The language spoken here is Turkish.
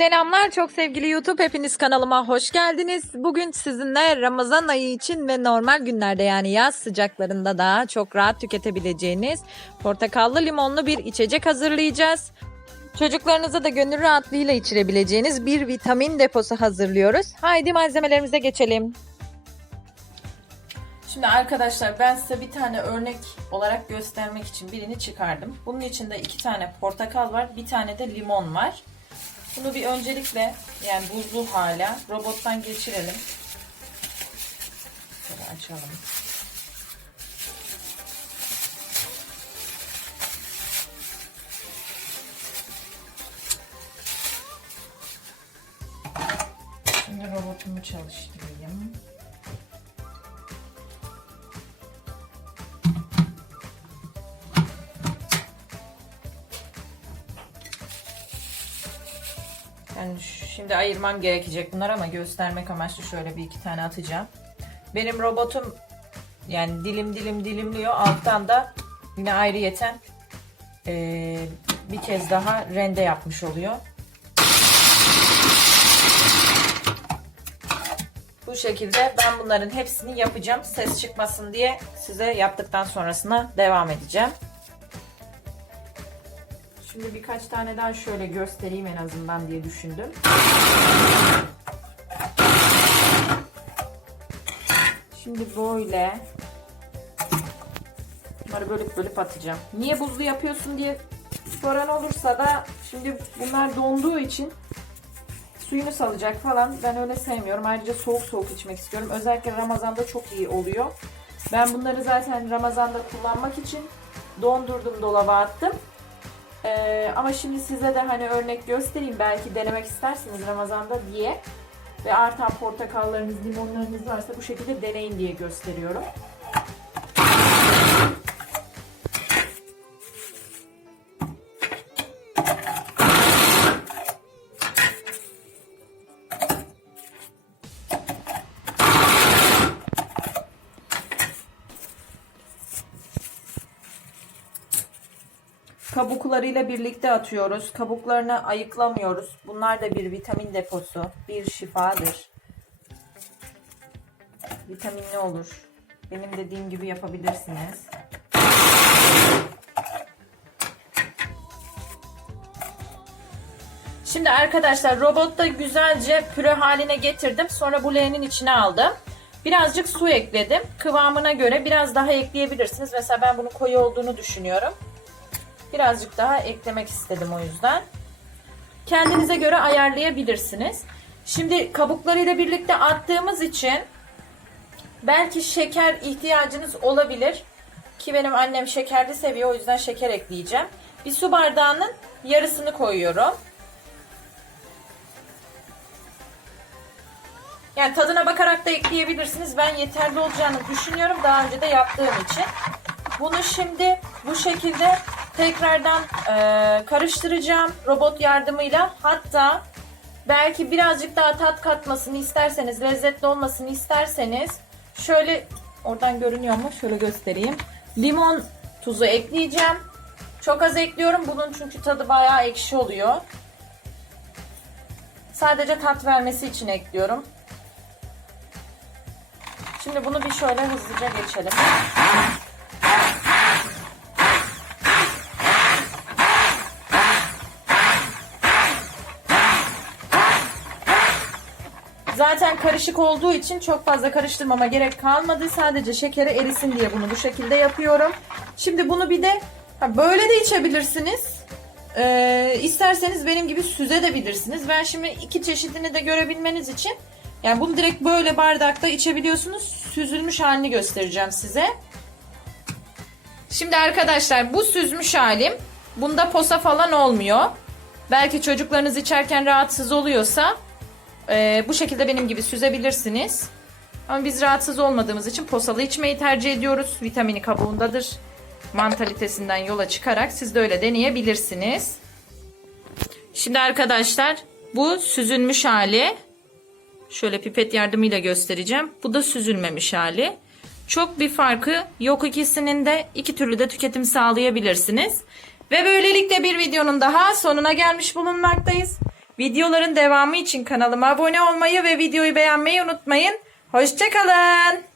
Selamlar çok sevgili YouTube hepiniz kanalıma hoş geldiniz. Bugün sizinle Ramazan ayı için ve normal günlerde yani yaz sıcaklarında da çok rahat tüketebileceğiniz portakallı limonlu bir içecek hazırlayacağız. Çocuklarınıza da gönül rahatlığıyla içirebileceğiniz bir vitamin deposu hazırlıyoruz. Haydi malzemelerimize geçelim. Şimdi arkadaşlar ben size bir tane örnek olarak göstermek için birini çıkardım. Bunun içinde iki tane portakal var, bir tane de limon var. Bunu bir öncelikle yani buzlu hala robottan geçirelim. Şöyle açalım. Şimdi robotumu çalıştırayım. Yani şimdi ayırmam gerekecek bunlar ama göstermek amaçlı şöyle bir iki tane atacağım. Benim robotum yani dilim dilim dilimliyor. Alttan da yine ayrıyeten eee bir kez daha rende yapmış oluyor. Bu şekilde ben bunların hepsini yapacağım. Ses çıkmasın diye size yaptıktan sonrasına devam edeceğim. Şimdi birkaç tane daha şöyle göstereyim en azından diye düşündüm. Şimdi böyle bunları bölüp bölüp atacağım. Niye buzlu yapıyorsun diye soran olursa da şimdi bunlar donduğu için suyunu salacak falan. Ben öyle sevmiyorum. Ayrıca soğuk soğuk içmek istiyorum. Özellikle Ramazan'da çok iyi oluyor. Ben bunları zaten Ramazan'da kullanmak için dondurdum dolaba attım. Ee, ama şimdi size de hani örnek göstereyim belki denemek istersiniz Ramazan'da diye ve artan portakallarınız, limonlarınız varsa bu şekilde deneyin diye gösteriyorum. Kabuklarıyla birlikte atıyoruz. Kabuklarını ayıklamıyoruz. Bunlar da bir vitamin deposu, bir şifadır. Vitaminli olur. Benim dediğim gibi yapabilirsiniz. Şimdi arkadaşlar robotta güzelce püre haline getirdim. Sonra bu leğenin içine aldım. Birazcık su ekledim. Kıvamına göre biraz daha ekleyebilirsiniz. Mesela ben bunun koyu olduğunu düşünüyorum. Birazcık daha eklemek istedim o yüzden. Kendinize göre ayarlayabilirsiniz. Şimdi kabuklarıyla birlikte attığımız için belki şeker ihtiyacınız olabilir. Ki benim annem şekerli seviyor o yüzden şeker ekleyeceğim. Bir su bardağının yarısını koyuyorum. Yani tadına bakarak da ekleyebilirsiniz. Ben yeterli olacağını düşünüyorum daha önce de yaptığım için. Bunu şimdi bu şekilde tekrardan e, karıştıracağım robot yardımıyla. Hatta belki birazcık daha tat katmasını isterseniz, lezzetli olmasını isterseniz şöyle oradan görünüyor mu? Şöyle göstereyim. Limon tuzu ekleyeceğim. Çok az ekliyorum. Bunun çünkü tadı bayağı ekşi oluyor. Sadece tat vermesi için ekliyorum. Şimdi bunu bir şöyle hızlıca geçelim. Zaten karışık olduğu için çok fazla karıştırmama gerek kalmadı. Sadece şekeri erisin diye bunu bu şekilde yapıyorum. Şimdi bunu bir de ha, böyle de içebilirsiniz. Ee, isterseniz benim gibi süzebilirsiniz. Ben şimdi iki çeşidini de görebilmeniz için yani bunu direkt böyle bardakta içebiliyorsunuz. Süzülmüş halini göstereceğim size. Şimdi arkadaşlar bu süzmüş halim. Bunda posa falan olmuyor. Belki çocuklarınız içerken rahatsız oluyorsa ee, bu şekilde benim gibi süzebilirsiniz. Ama biz rahatsız olmadığımız için posalı içmeyi tercih ediyoruz. Vitamini kabuğundadır. Mantalitesinden yola çıkarak siz de öyle deneyebilirsiniz. Şimdi arkadaşlar bu süzülmüş hali. Şöyle pipet yardımıyla göstereceğim. Bu da süzülmemiş hali. Çok bir farkı yok ikisinin de iki türlü de tüketim sağlayabilirsiniz. Ve böylelikle bir videonun daha sonuna gelmiş bulunmaktayız. Videoların devamı için kanalıma abone olmayı ve videoyu beğenmeyi unutmayın. Hoşçakalın.